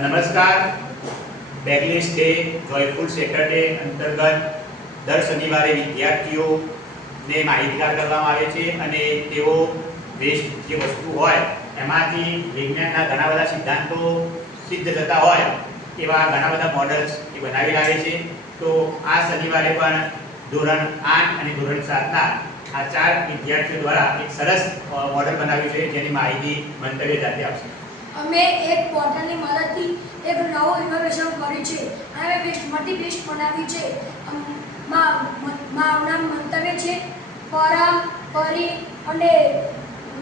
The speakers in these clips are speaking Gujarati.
નમસ્કાર. બેકલેસ ડે, જોયફુલ સેટરડે અંતર્ગત દર શનિવારે વિદ્યાર્થીઓને માહિતગાર કરવામાં આવે છે અને તેઓ વેસ્ટ જે વસ્તુ હોય, એમાંથી વિજ્ઞાનના ઘણા બધા સિદ્ધાંતો સિદ્ધ થતા હોય, એવા ઘણા બધા મોડલ્સ એ બનાવી લાવે છે. તો આ શનિવારે પણ ધોરણ આઠ અને ધોરણ સાતના આ ચાર વિદ્યાર્થીઓ દ્વારા એક સરસ મોડલ બનાવ્યું છે જેની માહિતી મંતવ્ય જાતે આપશે. અમે એક પોર્ટલની મદદથી એક નવું ઇનોવેશન કર્યું છે. અને અમે બેસ્ટ બનાવ્યું છે. અમ, મા- મારું નામ મંતવ્ય છે. પરમ પરી અને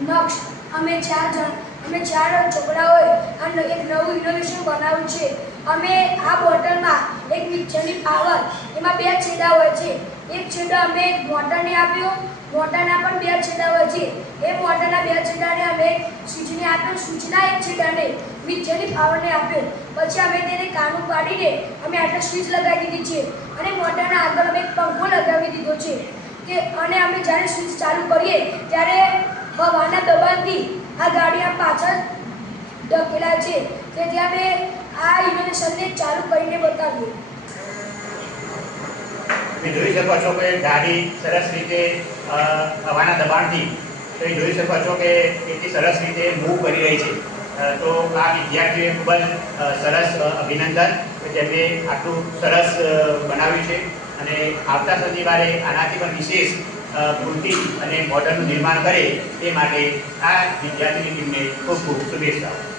નક્ષ. અમે ચાર જણ અમે ચાર છોકરાઓએ અને એક નવું ઇનોવેશન બનાવ્યું છે. અમે આ બોટલમાં એક મિક્સરની પાવર એમાં બે છેડા હોય છે. એક છેડો અમે મોટરને આપ્યો મોટરના પણ બે છેડા હોય છે. બે અમે સૂચને આપ્યો સૂચના એક છેડાને વીજળી પાવરને પછી અમે તેને કાનું પાડીને અમે આટલા સ્વિચ લગાવી દીધી છે અને મોટરના આગળ અમે પંખો લગાવી દીધો છે કે અને અમે જ્યારે સ્વિચ ચાલુ કરીએ ત્યારે હવાના દબાણથી આ ગાડી આમ પાછળ ધકેલાય છે તેથી અમે આ ઇનોવેશનને ચાલુ કરીને બતાવ્યું જોઈ શકો છો કે ગાડી સરસ રીતે હવાના દબાણથી તમે જોઈ શકો છો કે કેટલી સરસ રીતે મૂવ કરી રહી છે. તો આ વિદ્યાર્થીઓએ ખૂબ જ સરસ અભિનંદન જેમને આટલું સરસ બનાવ્યું છે. અને આવતા શનિવારે આનાથી પણ વિશેષ મૂર્તિ અને મોડલનું નિર્માણ કરે તે માટે આ વિદ્યાર્થીની ટીમને ખૂબ ખૂબ શુભેચ્છાઓ.